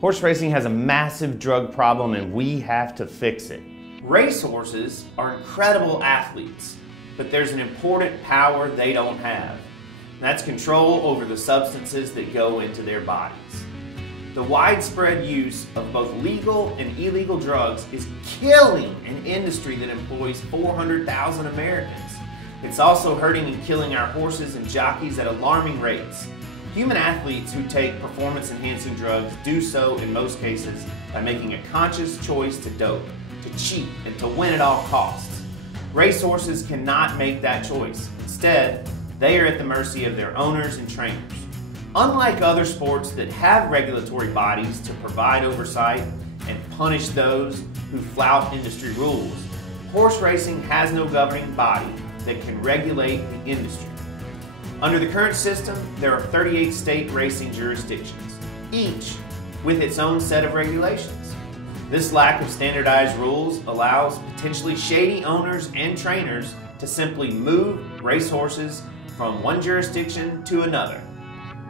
Horse racing has a massive drug problem and we have to fix it. Racehorses are incredible athletes, but there's an important power they don't have. And that's control over the substances that go into their bodies. The widespread use of both legal and illegal drugs is killing an industry that employs 400,000 Americans. It's also hurting and killing our horses and jockeys at alarming rates. Human athletes who take performance-enhancing drugs do so in most cases by making a conscious choice to dope, to cheat, and to win at all costs. Racehorses cannot make that choice. Instead, they are at the mercy of their owners and trainers. Unlike other sports that have regulatory bodies to provide oversight and punish those who flout industry rules, horse racing has no governing body that can regulate the industry. Under the current system, there are 38 state racing jurisdictions, each with its own set of regulations. This lack of standardized rules allows potentially shady owners and trainers to simply move racehorses from one jurisdiction to another.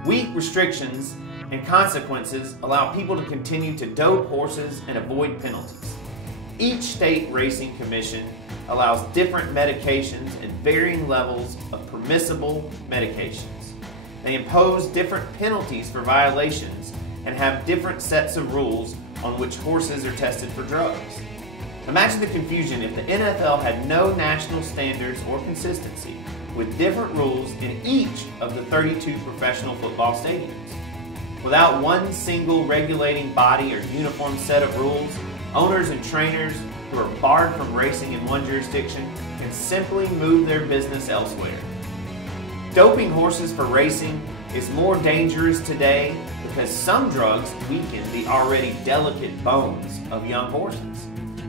Weak restrictions and consequences allow people to continue to dope horses and avoid penalties. Each state racing commission allows different medications and varying levels of permissible medications. They impose different penalties for violations and have different sets of rules on which horses are tested for drugs. Imagine the confusion if the NFL had no national standards or consistency, with different rules in each of the 32 professional football stadiums. Without one single regulating body or uniform set of rules, owners and trainers who are barred from racing in one jurisdiction can simply move their business elsewhere. Doping horses for racing is more dangerous today because some drugs weaken the already delicate bones of young horses,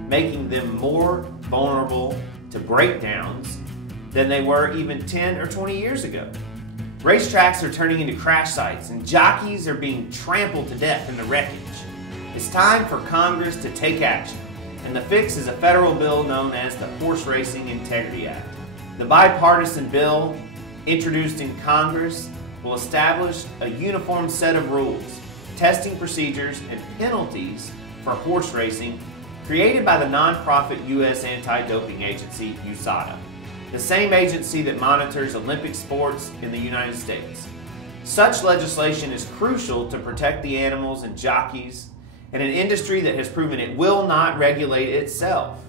making them more vulnerable to breakdowns than they were even 10 or 20 years ago. Racetracks are turning into crash sites and jockeys are being trampled to death in the wreckage. It's time for Congress to take action, and the fix is a federal bill known as the Horse Racing Integrity Act. The bipartisan bill introduced in Congress will establish a uniform set of rules, testing procedures, and penalties for horse racing created by the nonprofit U.S. anti-doping agency, USADA, the same agency that monitors Olympic sports in the United States. Such legislation is crucial to protect the animals and jockeys in an industry that has proven it will not regulate itself.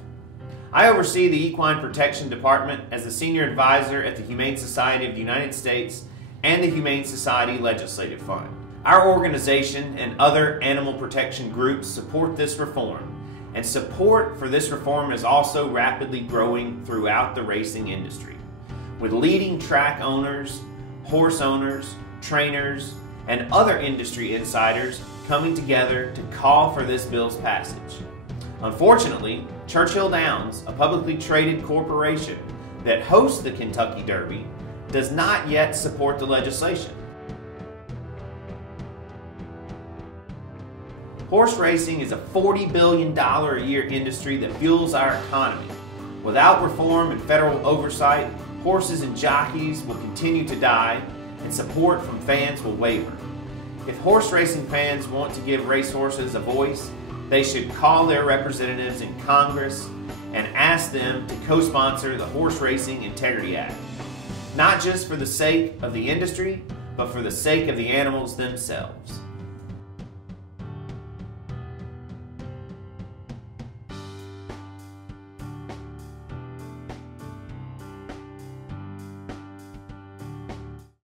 I oversee the Equine Protection Department as the Senior Advisor at the Humane Society of the United States and the Humane Society Legislative Fund. Our organization and other animal protection groups support this reform, and support for this reform is also rapidly growing throughout the racing industry, with leading track owners, horse owners, trainers, and other industry insiders coming together to call for this bill's passage. Unfortunately, Churchill Downs, a publicly traded corporation that hosts the Kentucky Derby, does not yet support the legislation. Horse racing is a $40 billion a year industry that fuels our economy. Without reform and federal oversight, horses and jockeys will continue to die and support from fans will waver. If horse racing fans want to give racehorses a voice, they should call their representatives in Congress and ask them to co-sponsor the Horse Racing Integrity Act. Not just for the sake of the industry, but for the sake of the animals themselves.